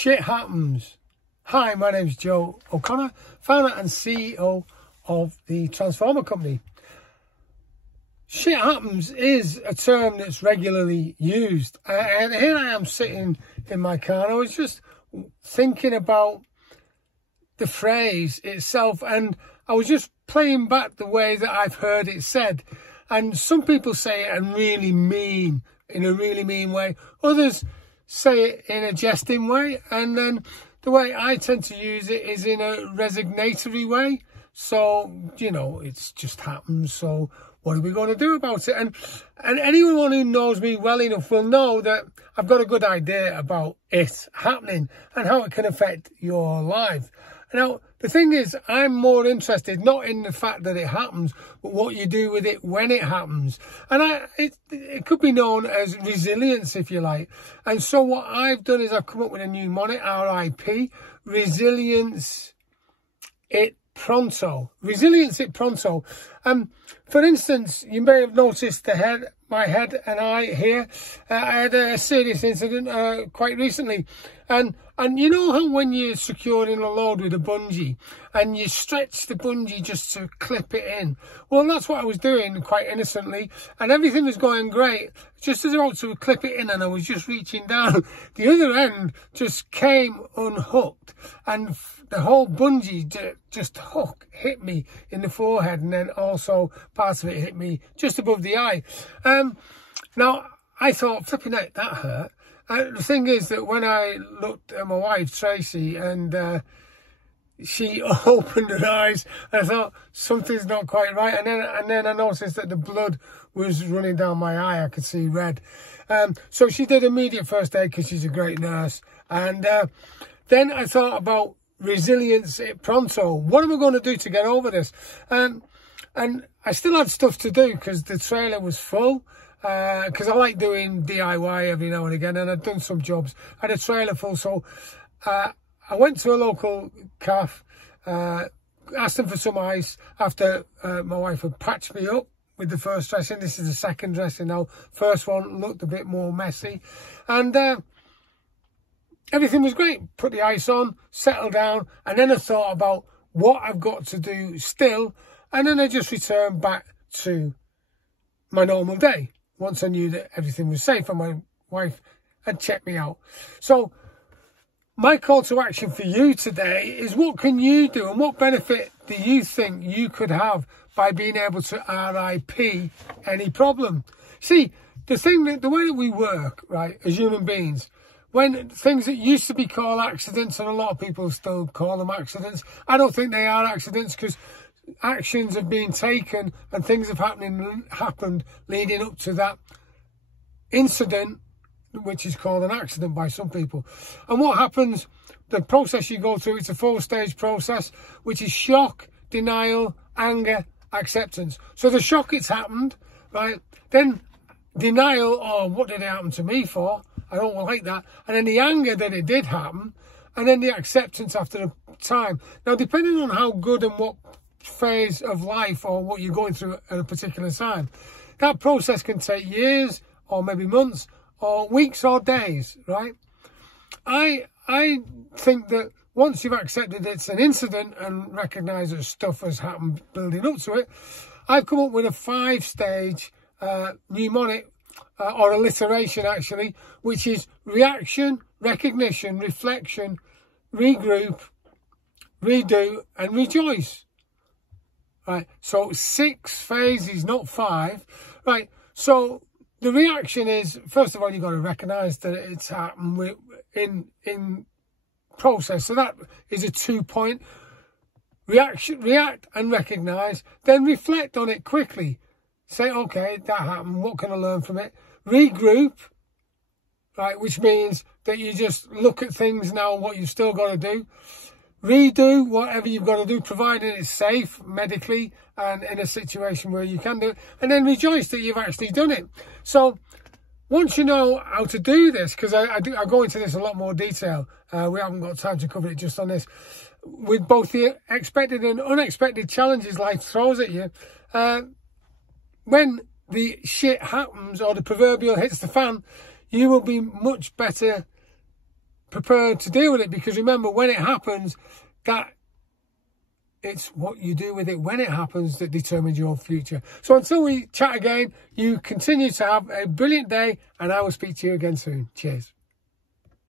Shit happens. Hi, my name's Joe O'Connor, founder and CEO of the Transformer Company. Shit happens is a term that's regularly used. And here I am sitting in my car and I was just thinking about the phrase itself, and I was just playing back the way that I've heard it said. And some people say it in a really mean way. Others say it in a jesting way. And then the way I tend to use it is in a resignatory way. So, you know, it's just happens. So what are we going to do about it? And anyone who knows me well enough will know that I've got a good idea about it happening and how it can affect your life. Now, the thing is, I'm more interested not in the fact that it happens, but what you do with it when it happens. And it could be known as resilience, if you like. And so what I've done is I've come up with a new moniker, RIP, Resilience It Pronto. Resilience It Pronto. For instance, you may have noticed my head and I here. I had a serious incident quite recently. And you know how when you're securing a load with a bungee and you stretch the bungee just to clip it in? Well, that's what I was doing quite innocently, and everything was going great. Just as I was about to clip it in and I was just reaching down, the other end just came unhooked and the whole bungee hit me in the forehead, and then also parts of it hit me just above the eye. Now, I thought, flipping out, that hurt. The thing is that when I looked at my wife, Tracy, and she opened her eyes, I thought, something's not quite right. And then I noticed that the blood was running down my eye. I could see red. So she did immediate first aid because she's a great nurse. And then I thought about Resilience It Pronto. What am I going to do to get over this? And I still had stuff to do because the trailer was full. Because I like doing DIY every now and again, and I'd done some jobs. I had a trailer full, so I went to a local cafe, asked them for some ice after my wife had patched me up with the first dressing. This is the second dressing now. First one looked a bit more messy, and everything was great. Put the ice on, settled down, and then I thought about what I've got to do still, and then I just returned back to my normal day. Once I knew that everything was safe and my wife had checked me out. So my call to action for you today is, what can you do and what benefit do you think you could have by being able to RIP any problem? See, the way that we work, right, as human beings, when things that used to be called accidents, and a lot of people still call them accidents, I don't think they are accidents, because actions have been taken and things have happened leading up to that incident, which is called an accident by some people. And what happens, the process you go through, it's a 4-stage process, which is shock, denial, anger, acceptance. So the shock, it's happened, right? Then denial, oh, what did it happen to me for? I don't like that. And then the anger that it did happen, and then the acceptance after the time. Now, depending on how good and what phase of life or what you're going through at a particular time, that process can take years or maybe months or weeks or days, right? I think that once you've accepted it's an incident and recognise that stuff has happened building up to it, I've come up with a 5-stage mnemonic or alliteration actually, which is reaction, recognition, reflection, regroup, redo and rejoice. Right, so 6 phases, not 5. Right, so the reaction is, first of all, you've got to recognise that it's happened in process. So that is a 2-point. React and recognise, then reflect on it quickly. Say, okay, that happened, what can I learn from it? Regroup, right, which means that you just look at things now, what you've still got to do. Redo whatever you've got to do, provided it's safe medically and in a situation where you can do it. And then rejoice that you've actually done it. So once you know how to do this, because I go into this in a lot more detail. We haven't got time to cover it just on this. With both the expected and unexpected challenges life throws at you, when the shit happens or the proverbial hits the fan, you will be much better prepared to deal with it, because remember, when it happens, that it's what you do with it when it happens that determines your future. So until we chat again, you continue to have a brilliant day, and I will speak to you again soon. Cheers.